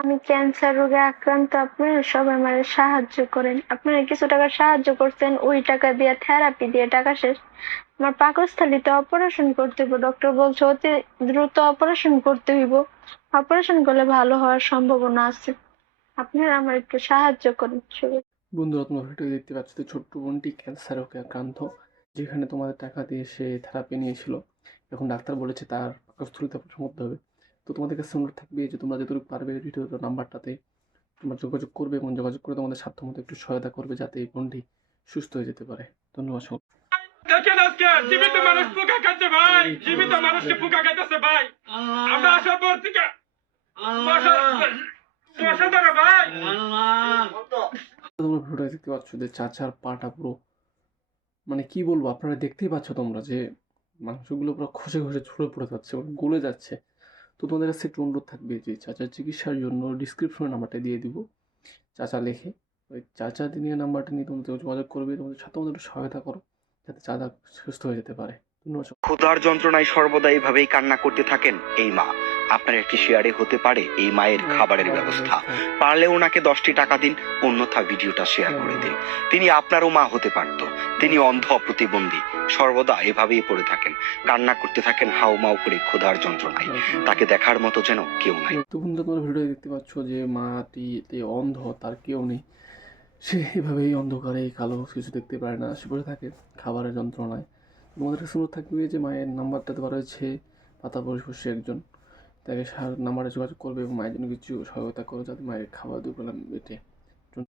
আমি ক্যান্সার রোগে আক্রান্ত, আপনারা সবাই আমার সাহায্য করেন। আপনারা কিছু টাকা সাহায্য করছেন, ওই টাকা দিয়ে থেরাপি দিয়ে টাকা শেষ। আমার পাকস্থলীতে অপারেশন করতে হইব ডক্টর বলছে, অতি দ্রুত অপারেশন করতে হইব। অপারেশন করলে ভালো হওয়ার সম্ভাবনা আছে। আপনারা আমার একটু সাহায্য করেন বন্ধুরা তোমরা ভিডিও দেখতে পাচ্ছ যে ছোট্ট বোনটি ক্যান্সার রোগে আক্রান্ত, যেখানে তোমাদের টাকা দিয়ে সে থেরাপি নিয়েছিল। এখন ডাক্তার বলেছে তার পাকস্থলীতে অপারেশন করতে হবে। তো তোমাদের কাছে অনুরোধ থাকবে যে তোমরা যতটুকু পারবে ভিডিওর নাম্বারটাতে তোমরা যোগাযোগ করবে এবং যোগাযোগ করে তোমাদের সাধ্যমতো একটু সহায়তা করবে যাতে এই বোনটি সুস্থ হয়ে যেতে পারে। ধন্যবাদ সকলকে। দেখেন আজকে জীবিত মানুষ পোকা খাচ্ছে ভাই জীবিত মানুষকে পোকা খাইতেছে ভাই। আমরা আসার পর থেকে বসা ধরে ভাই। তোমরা ভিডিওটা দেখতে পাচ্ছ যে চাচার পাটা পুরো মানে কি বলব আপনারা দেখতেই পাচ্ছ তোমরা যে মাংসগুলো পুরো খসে খসে ছুঁড়ে পড়ে যাচ্ছে এবং গলে যাচ্ছে। তো তোমাদের কাছে একটু অনুরোধ থাকবে যে চাচার চিকিৎসার জন্য ডিসক্রিপশনে নাম্বারটা দিয়ে দিব চাচা লেখে, ওই চাচা দিনের নাম্বারটা নিয়ে তোমাদের যোগাযোগ করবে, তোমাদের সাথে একটু সহায়তা করো, যাতে চাচা সুস্থ হয়ে যেতে পারে। ক্ষুধার যন্ত্রণায় সর্বদা এইভাবেই কান্না করতে থাকেন এই মা আপনার একটি শেয়ারে হতে পারে এই মায়ের খাবারের ব্যবস্থা। পারলে ওনাকে দশটি টাকা দিন অন্যথা ভিডিওটা শেয়ার করে দিন। তিনি আপনারও মা হতে পারত। তিনি অন্ধ প্রতিবন্ধী সর্বদা এভাবেই পড়ে থাকেন। কান্না করতে থাকেন হাউ মাউ করে ক্ষুধার যন্ত্রণায়। তাকে দেখার মতো যেন কেউ নাই। তো বন্ধু তোমরা ভিডিও দেখতে পাচ্ছ যে মাটিতে অন্ধ তার কেউ নেই। সে এভাবেই অন্ধকারে কালো কিছু দেখতে পারে না। সে পড়ে থাকে খাবারের যন্ত্রণায়। তোমাদের কাছে অনুরোধ থাকবে যে মায়ের নাম্বারটা দেওয়া রয়েছে। পাতা পরিপুষে একজন। তাকে সার নাম্বারে যোগাযোগ করবে এবং মায়ের জন্য কিছু সহায়তা করো যাতে মায়ের খাবার দুবেলা মেটে